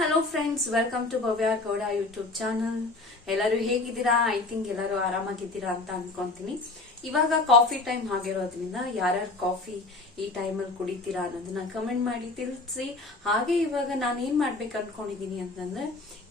Hello friends welcome to Bhavya Gowda YouTube channel. ಎಲ್ಲರೂ ಹೇಗಿದ್ದೀರಾ? I think ಎಲ್ಲರೂ ಆರಾಮಾಗಿದ್ದೀರಾ ಅಂತ ಅನ್ಕೊಂತೀನಿ. ಇವಾಗ ಕಾಫಿ ಟೈಮ್ ಆಗಿರೋದ್ರಿಂದ ಯಾರ್ಯಾರು ಕಾಫಿ ಈ ಟೈಮಲ್ಲಿ ಕುಡಿತೀರಾ ಅನ್ನೋದನ್ನ ಕಮೆಂಟ್ ಮಾಡಿ ತಿಳಿಸಿ. ಹಾಗೆ ಇವಾಗ ನಾನು ಏನ್ ಮಾಡ್ಬೇಕು ಅನ್ಕೊಂಡಿದೀನಿ ಅಂತಂದ್ರೆ,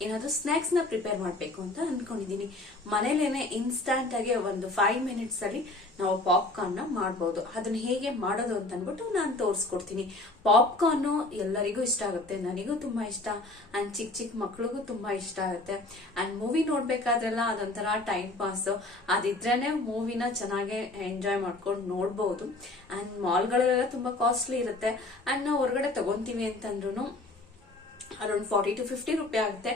ಏನಾದ್ರೂ ಸ್ನಾಕ್ಸ್ನ ಪ್ರಿಪೇರ್ ಮಾಡ್ಬೇಕು ಅಂತ ಅನ್ಕೊಂಡಿದೀನಿ. ಮನೇಲೇನೆ ಇನ್ಸ್ಟಂಟ್ ಆಗಿ ಒಂದು ಫೈವ್ ಮಿನಿಟ್ಸ್ ಅಲ್ಲಿ ನಾವು ಪಾಪ್ಕಾರ್ನ್ನ ಮಾಡ್ಬೋದು. ಅದನ್ನ ಹೇಗೆ ಮಾಡೋದು ಅಂತ ಅನ್ಬಿಟ್ಟು ನಾನು ತೋರಿಸ್ಕೊಡ್ತೀನಿ. ಪಾಪ್ಕಾರ್ನು ಎಲ್ಲರಿಗೂ ಇಷ್ಟ ಆಗುತ್ತೆ. ನನಗೂ ತುಂಬ ಇಷ್ಟ. ಅಂಡ್ ಚಿಕ್ಕ ಚಿಕ್ಕ ಮಕ್ಳಿಗೂ ತುಂಬ ಇಷ್ಟ ಆಗುತ್ತೆ. ಅಂಡ್ ಮೂವಿ ನೋಡ್ಬೇಕಾದ್ರೆಲ್ಲ ಅದೊಂಥರ ಟೈಮ್ ಪಾಸ್ ಅದಿದ್ರೇನೆ ಮೂವಿನ ಚೆನ್ನಾಗೆ ಎಂಜಾಯ್ ಮಾಡ್ಕೊಂಡು ನೋಡ್ಬೋದು. ಅಂಡ್ ಮಾಲ್ಗಳಲ್ಲೆಲ್ಲ ತುಂಬ ಕಾಸ್ಟ್ಲಿ ಇರುತ್ತೆ. ಅಂಡ್ ನಾವು ಹೊರಗಡೆ ತಗೊಂತೀವಿ ಅಂತಂದ್ರೂ ಅರೌಂಡ್ ಫಾರ್ಟಿ ಟು ಫಿಫ್ಟಿ ರೂಪಾಯಿ ಆಗುತ್ತೆ.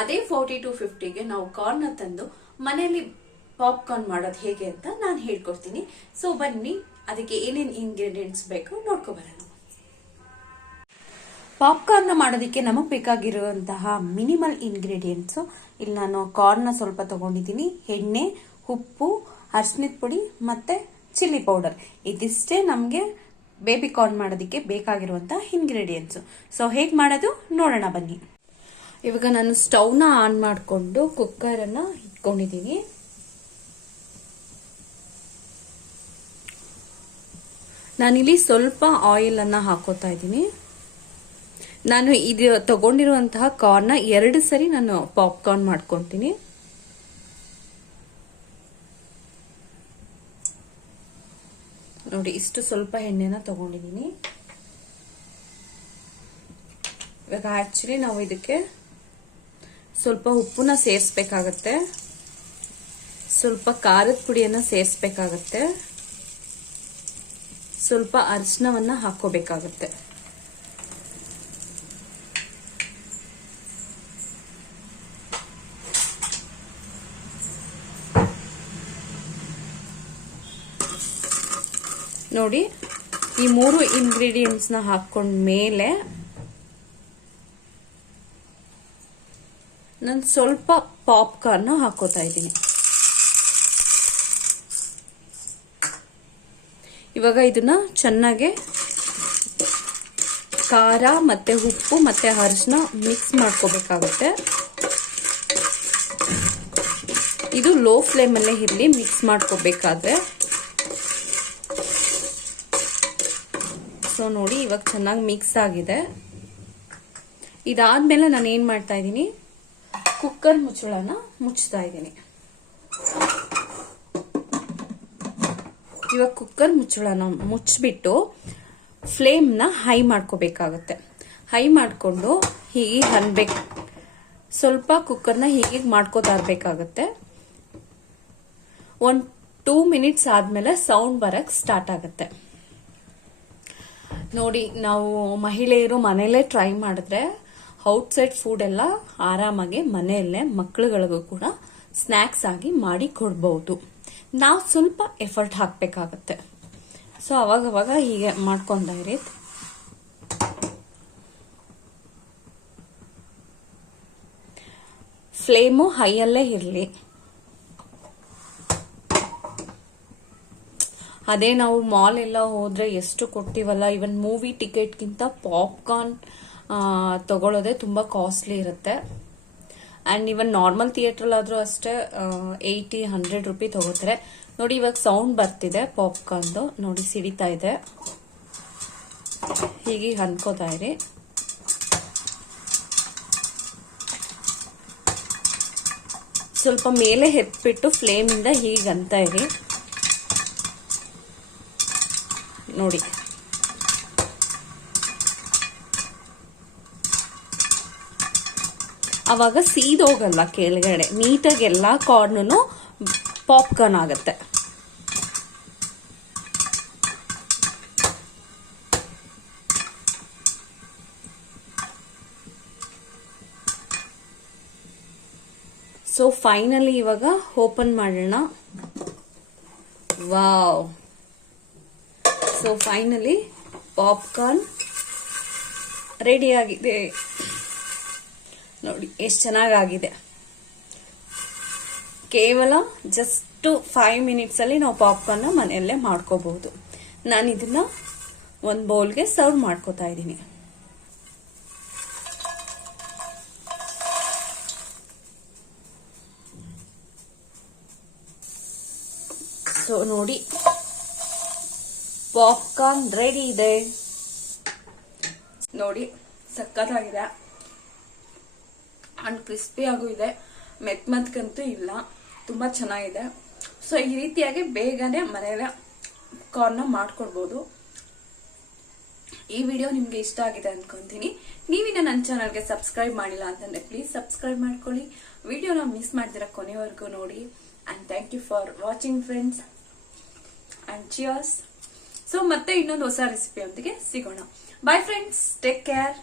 ಅದೇ ಫಾರ್ಟಿ ಟು ಫಿಫ್ಟಿಗೆ ನಾವು ಕಾರ್ನ ತಂದು ಮನೆಯಲ್ಲಿ ಪಾಪ್ಕಾರ್ನ್ ಮಾಡೋದು ಹೇಗೆ ಅಂತ ನಾನು ಹೇಳ್ಕೊಡ್ತೀನಿ. ಸೊ ಬನ್ನಿ, ಅದಕ್ಕೆ ಏನೇನು ಇಂಗ್ರೀಡಿಯೆಂಟ್ಸ್ ಬೇಕು ನೋಡ್ಕೊಬರೋಣ ಪಾಪ್ಕಾರ್ನ್ ಮಾಡೋದಕ್ಕೆ ನಮಗೆ ಬೇಕಾಗಿರುವಂತಹ ಮಿನಿಮಲ್ ಇಂಗ್ರೀಡಿಯೆಂಟ್ಸ್ ಇಲ್ಲಿ ನಾನು ಕಾರ್ನ್ ಸ್ವಲ್ಪ ತಗೊಂಡಿದ್ದೀನಿ, ಎಣ್ಣೆ, ಉಪ್ಪು ಅರ್ಶಿನದ ಪುಡಿ ಮತ್ತೆ ಚಿಲ್ಲಿ ಪೌಡರ್ ಇದಿಷ್ಟೇ ನಮಗೆ ಬೇಬಿ ಕಾರ್ನ್ ಮಾಡೋದಕ್ಕೆ ಬೇಕಾಗಿರುವಂತಹ ಇಂಗ್ರೀಡಿಯೆಂಟ್ಸ್ ಸೊ ಹೇಗೆ ಮಾಡೋದು ನೋಡೋಣ ಬನ್ನಿ. ಇವಾಗ ನಾನು ಸ್ಟವ್ನ ಆನ್ ಮಾಡಿಕೊಂಡು ಕುಕ್ಕರನ್ನು ಇಟ್ಕೊಂಡಿದ್ದೀನಿ. ನಾನಿಲ್ಲಿ ಸ್ವಲ್ಪ ಆಯಿಲ್ ಅನ್ನ ಹಾಕೋತಾ ಇದ್ದೀನಿ. ನಾನು ಇದು ತಗೊಂಡಿರುವಂತಹ ಕಾರ್ನ ಎರಡು ಸರಿ ನಾನು ಪಾಪ್ಕಾರ್ನ್ ಮಾಡ್ಕೊತೀನಿ. ನೋಡಿ, ಇಷ್ಟು ಸ್ವಲ್ಪ ಎಣ್ಣೆನ ತಗೊಂಡಿದ್ದೀನಿ. ಇವಾಗ ಆಕ್ಚುಲಿ ನಾವು ಇದಕ್ಕೆ ಸ್ವಲ್ಪ ಉಪ್ಪನ್ನ ಸೇರಿಸ್ಬೇಕಾಗತ್ತೆ. ಸ್ವಲ್ಪ ಖಾರದ ಪುಡಿಯನ್ನ ಸೇರಿಸ್ಬೇಕಾಗತ್ತೆ. ಸ್ವಲ್ಪ ಅರಿಶಿನವನ್ನ ಹಾಕೋಬೇಕಾಗತ್ತೆ ನೋಡಿ, ಈ ಮೂರು ಇಂಗ್ರೀಡಿಯೆಂಟ್ಸ್ನ ಹಾಕೊಂಡ ಮೇಲೆ ನಾನು ಸ್ವಲ್ಪ ಪಾಪ್ಕಾರ್ನ್ ಹಾಕೋತಾ ಇದ್ದೀನಿ. ಇವಾಗ ಇದನ್ನ ಚೆನ್ನಾಗೆ ಖಾರ ಮತ್ತೆ ಉಪ್ಪು ಮತ್ತೆ ಅರಿಶಿನ ಮಿಕ್ಸ್ ಮಾಡ್ಕೋಬೇಕಾಗುತ್ತೆ. ಇದು ಲೋ ಫ್ಲೇಮಲ್ಲೇ ಇರಲಿ ಮಿಕ್ಸ್ ಮಾಡ್ಕೋಬೇಕಾದ್ರೆ. ಸೊ ನೋಡಿ ಇವಾಗ ಚೆನ್ನಾಗಿ ಮಿಕ್ಸ್ ಆಗಿದೆ. ಇದಾದ್ಮೇಲೆ ನಾನು ಏನು ಮಾಡ್ತಾ ಇದ್ದೀನಿ? ಕುಕ್ಕರ್ ಮುಚ್ಚಳನ ಮುಚ್ತಾ ಇದ್ದೀನಿ. ಇವಾಗ ಕುಕ್ಕರ್ ಮುಚ್ಚಳನ ಮುಚ್ಚಿಬಿಟ್ಟು ಫ್ಲೇಮ್ನ ಹೈ ಮಾಡ್ಕೋಬೇಕಾಗತ್ತೆ. ಹೈ ಮಾಡಿಕೊಂಡು ಹೀಗೆ ಹನ್ಬೇಕು. ಸ್ವಲ್ಪ ಕುಕ್ಕರ್ನ ಹೀಗೆ ಮಾಡ್ಕೋತಾ ಇರಬೇಕಾಗತ್ತೆ. ಒಂದು ಟೂ ಮಿನಿಟ್ಸ್ ಆದ್ಮೇಲೆ ಸೌಂಡ್ ಬರಕ್ ಸ್ಟಾರ್ಟ್ ಆಗುತ್ತೆ. ನೋಡಿ, ನಾವು ಮಹಿಳೆಯರು ಮನೆಯಲ್ಲೇ ಟ್ರೈ ಮಾಡಿದ್ರೆ ಔಟ್ಸೈಡ್ ಫುಡ್ ಎಲ್ಲ ಆರಾಮಾಗಿ ಮನೆಯಲ್ಲೇ ಮಕ್ಕಳುಗಳಿಗೂ ಕೂಡ ಸ್ನ್ಯಾಕ್ಸ್ ಆಗಿ ಮಾಡಿ ಕೊಡ್ಬಹುದು ನಾವು ಸ್ವಲ್ಪ ಎಫರ್ಟ್ ಹಾಕಬೇಕಾಗತ್ತೆ. ಸೊ ಅವಾಗ ಅವಾಗ ಹೀಗೆ ಮಾಡ್ಕೊಂಡ ಇರಿ ಫ್ಲೇಮು ಹೈಯಲ್ಲೇ ಇರಲಿ. ಅದೇ ನಾವು ಮಾಲ್ ಎಲ್ಲ ಹೋದ್ರೆ ಎಷ್ಟು ಕೊಡ್ತೀವಲ್ಲ ಇವನ್ ಮೂವಿ ಟಿಕೆಟ್ಗಿಂತ ಪಾಪ್ಕಾರ್ನ್ ತಗೊಳ್ಳೋದೇ ತುಂಬಾ ಕಾಸ್ಟ್ಲಿ ಇರುತ್ತೆ. ಅಂಡ್ ಇವನ್ ನಾರ್ಮಲ್ ಥಿಯೇಟರ್ ಆದ್ರೂ ಅಷ್ಟೇ ಏಯ್ಟಿ ಹಂಡ್ರೆಡ್ ರುಪಿ ತಗೋತಾರೆ. ನೋಡಿ ಇವಾಗ ಸೌಂಡ್ ಬರ್ತಿದೆ ಪಾಪ್ಕಾರ್ನ್ದು ನೋಡಿ ಸಿಡಿತಾ ಇದೆ. ಹೀಗೆ ಅನ್ಕೋತಾ ಇರಿ. ಸ್ವಲ್ಪ ಮೇಲೆ ಎತ್ಬಿಟ್ಟು ಫ್ಲೇಮಿಂದ ಹೀಗೆ ಅಂತ ಇರಿ. ನೋಡಿ. ಅವಾಗ ಸೀದೋಗಲ್ಲ ಕೆಳಗಡೆ? ನೀಟಾಗಿ ಎಲ್ಲ ಕಾರ್ನು ಪಾಪ್ಕಾರ್ನ್ ಆಗುತ್ತೆ. ಸೊ ಫೈನಲಿ ಇವಾಗ ಓಪನ್ ಮಾಡೋಣ. ವಾವ್ ಸೊ ಫೈನಲಿ ಪಾಪ್ಕಾರ್ನ್ ರೆಡಿಯಾಗಿದೆ ನೋಡಿ, ಎಷ್ಟು ಚೆನ್ನಾಗಾಗಿದೆ. ಕೇವಲ ಜಸ್ಟ್ ಫೈವ್ ಮಿನಿಟ್ಸಲ್ಲಿ ನಾವು ಪಾಪ್ಕಾರ್ನ ಮನೆಯಲ್ಲೇ ಮಾಡ್ಕೋಬಹುದು. ನಾನು ಇದನ್ನ ಒಂದು ಬೌಲ್ಗೆ ಸರ್ವ್ ಮಾಡ್ಕೋತಾ ಇದ್ದೀನಿ. ಸೊ ನೋಡಿ. ಪಾಪ್ಕಾರ್ನ್ ರೆಡಿ ಇದೆ. ನೋಡಿ ಸಕ್ಕತ್ತಾಗಿದೆ ಅಂಡ್ ಕ್ರಿಸ್ಪಿ ಆಗೂ ಇದೆ. ಮೆತ್ ಮೆತ್ಕಂತೂ ಇಲ್ಲ. ತುಂಬ ಚೆನ್ನಾಗಿದೆ. ಸೊ ಈ ರೀತಿಯಾಗಿ ಬೇಗನೆ ಮನೆಯಲ್ಲೇ ಕಾರ್ನ ಮಾಡ್ಕೊಡ್ಬೋದು ಈ ವಿಡಿಯೋ ನಿಮಗೆ ಇಷ್ಟ ಆಗಿದೆ ಅನ್ಕೊಂತೀನಿ. ನೀವಿನ್ನ ನನ್ನ ಚಾನಲ್ಗೆ ಸಬ್ಸ್ಕ್ರೈಬ್ ಮಾಡಿಲ್ಲ ಅಂತಂದ್ರೆ ಪ್ಲೀಸ್ ಸಬ್ಸ್ಕ್ರೈಬ್ ಮಾಡ್ಕೊಳ್ಳಿ. ವಿಡಿಯೋನ ಮಿಸ್ ಮಾಡ್ದಿರೋ ಕೊನೆವರೆಗೂ ನೋಡಿ. And thank you for watching friends and cheers so ಮತ್ತೆ ಇನ್ನೊಂದು ಹೊಸ ರೆಸಿಪಿಯೊಂದಿಗೆ ಸಿಗೋಣ. Bye friends take care